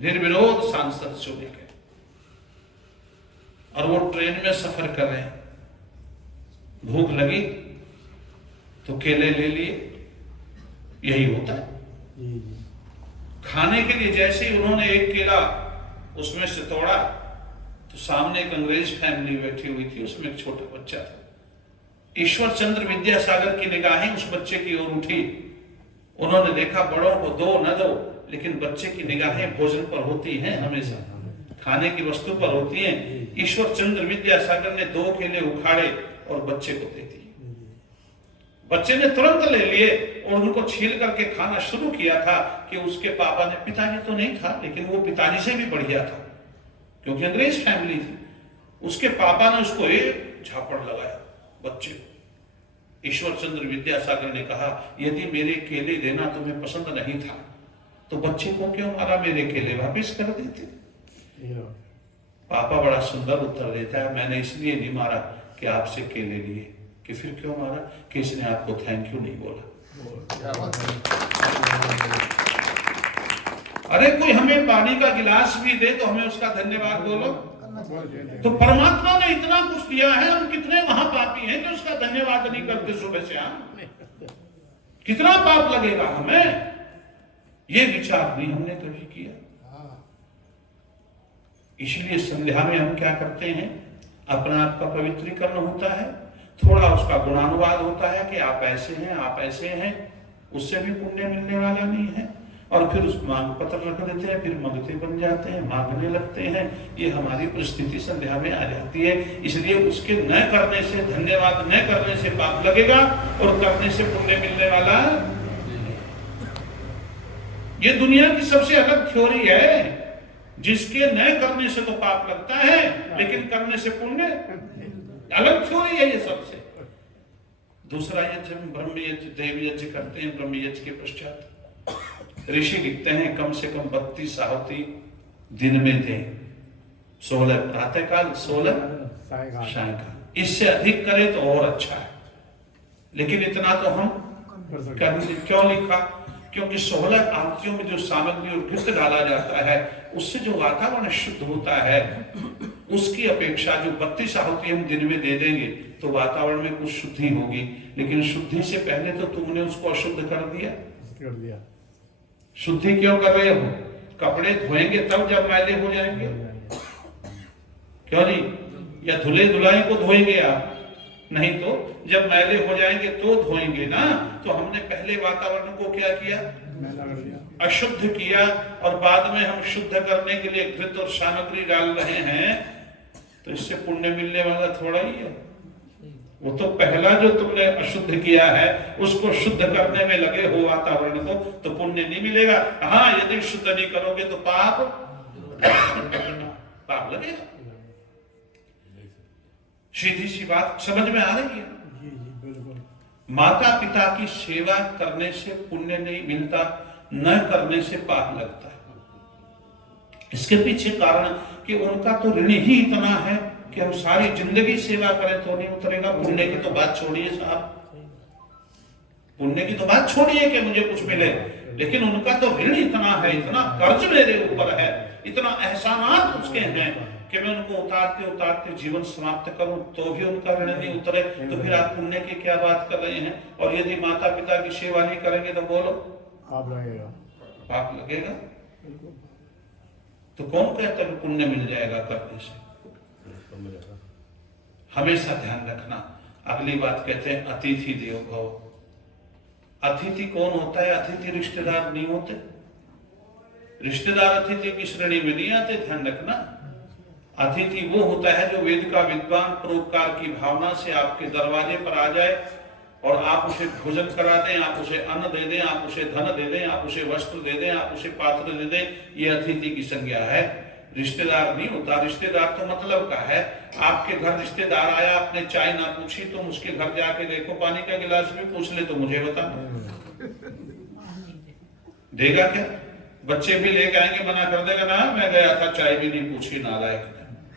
निर्विरोध सांसद चुने गए और वो ट्रेन में सफर कर रहे हैं। भूख लगी तो केले ले लिए, यही होता है खाने के लिए। जैसे ही उन्होंने एक केला उसमें से तोड़ा तो सामने एक अंग्रेज फैमिली बैठी हुई थी, उसमें एक छोटा बच्चा था। ईश्वर चंद्र विद्यासागर की निगाहें उस बच्चे की ओर उठी। उन्होंने देखा बड़ों को दो न दो, लेकिन बच्चे की निगाहें भोजन पर होती हैं, हमेशा खाने की वस्तु पर होती हैं। ईश्वर चंद्र विद्यासागर ने 2 केले उखाड़े और बच्चे को दे दिए। बच्चे ने तुरंत ले लिए और उनको छील करके खाना शुरू किया था कि उसके पापा ने, पिताजी तो नहीं था लेकिन वो पिताजी से भी बढ़िया था क्योंकि अंग्रेज फैमिली थी, उसके पापा ने उसको एक झापड़ लगाया बच्चे को। ईश्वर चंद्र विद्यासागर ने कहा, यदि मेरे केले देना तुम्हें पसंद नहीं था तो बच्चे को क्यों मारा, मेरे केले वापस कर देते। पापा बड़ा सुंदर उत्तर देता है, मैंने इसलिए नहीं मारा कि आपसे केले लिए। कि फिर क्यों मारा? कि इसने आपको थैंक यू नहीं बोला। अरे कोई हमें पानी का गिलास भी दे तो हमें उसका धन्यवाद बोलो। तो परमात्मा ने इतना कुछ दिया है, हम कितने महापापी हैं कि उसका धन्यवाद नहीं करते सुबह से हम। कितना पाप लगेगा हमें, ये विचार नहीं हमने कभी किया। इसलिए संध्या में हम क्या करते हैं, अपने आप का पवित्रीकरण होता है, थोड़ा उसका गुणानुवाद होता है कि आप ऐसे हैं, आप ऐसे हैं, उससे भी पुण्य मिलने वाला नहीं है। और फिर उस मांग पत्र रख देते हैं, फिर मंगते बन जाते हैं, मांगने लगते हैं। ये हमारी परिस्थिति संध्या में आ जाती है। इसलिए उसके न करने से, धन्यवाद न करने से पाप लगेगा और करने से पुण्य मिलने वाला। ये दुनिया की सबसे अलग थ्योरी है, जिसके न करने से तो पाप लगता है लेकिन करने से पुण्य, अलग थ्योरी है ये सबसे। दूसरा यज्ञ हम ब्रह्म यज्ञ, देव यज्ञ करते हैं। ब्रह्म यज्ञ के पश्चात ऋषि लिखते हैं कम से कम 32 आहुति दिन में दें, 16 प्रातःकाल, 16 सायंकाल। इससे अधिक करें तो और अच्छा है, लेकिन इतना तो हम क्यों लिखा? क्योंकि 16 आहुतियों में जो सामग्री और घृत डाला जाता है उससे जो वातावरण शुद्ध होता है, उसकी अपेक्षा जो 32 आहुति हम दिन में दे देंगे तो वातावरण में कुछ शुद्धि होगी। लेकिन शुद्धि से पहले तो तुमने उसको अशुद्ध कर दिया। शुद्धि क्यों कर रहे हो? कपड़े धोएंगे तब जब मैले हो जाएंगे, क्यों नहीं? या धुले धुलाई को धोएंगे आप? नहीं तो जब मैले हो जाएंगे तो धोएंगे ना। तो हमने पहले वातावरण को क्या किया? अशुद्ध किया, और बाद में हम शुद्ध करने के लिए घृत और सामग्री डाल रहे हैं, तो इससे पुण्य मिलने वाला थोड़ा ही है। वो तो पहला जो तुमने अशुद्ध किया है उसको शुद्ध करने में लगे हो वातावरण को, तो पुण्य नहीं मिलेगा। हाँ, यदि शुद्ध नहीं करोगे तो पाप लगेगा। सीधी सी बात समझ में आ रही है? माता पिता की सेवा करने से पुण्य नहीं मिलता, न करने से पाप लगता है। इसके पीछे कारण कि उनका तो ऋण ही इतना है कि हम सारी जिंदगी सेवा करें तो नहीं उतरेगा। पुण्य की तो बात छोड़िए साहब, पुण्य की तो बात छोड़िए कि मुझे कुछ मिले, लेकिन उनका तो ऋण इतना है, इतना कर्ज मेरे ऊपर है, इतना एहसानात उसके हैं कि मैं उनको उतारते उतारते जीवन समाप्त करूं तो भी उनका ऋण नहीं उतरे। तो फिर आप पुण्य की क्या बात कर रहे हैं? और यदि माता पिता की सेवा नहीं करेंगे तो बोलो पाप लगेगा। तो कौन कहता है पुण्य मिल जाएगा करने से? हमेशा ध्यान रखना। अगली बात कहते हैं अतिथि देवो भव। अतिथि कौन होता है? अतिथि रिश्तेदार नहीं होते। रिश्तेदार अतिथि की श्रेणी में नहीं आते, ध्यान रखना। अतिथि वो होता है जो वेद का विद्वान परोपकार की भावना से आपके दरवाजे पर आ जाए और आप उसे भोजन करा दें, आप उसे अन्न दे दें, आप उसे धन दे दें, आप उसे वस्त्र दे दें, आप उसे पात्र दे दें। ये अतिथि की संज्ञा है, रिश्तेदार नहीं होता। रिश्तेदार तो मतलब का है, आपके घर रिश्तेदार आया, आपने चाय ना पूछी, तुम उसके घर जाके देखो, पानी का गिलास भी पूछ ले तो मुझे बताना, देगा क्या? बच्चे भी लेके आएंगे, मना कर देगा ना मैं गया था, चाय भी नहीं पूछी, नालायक।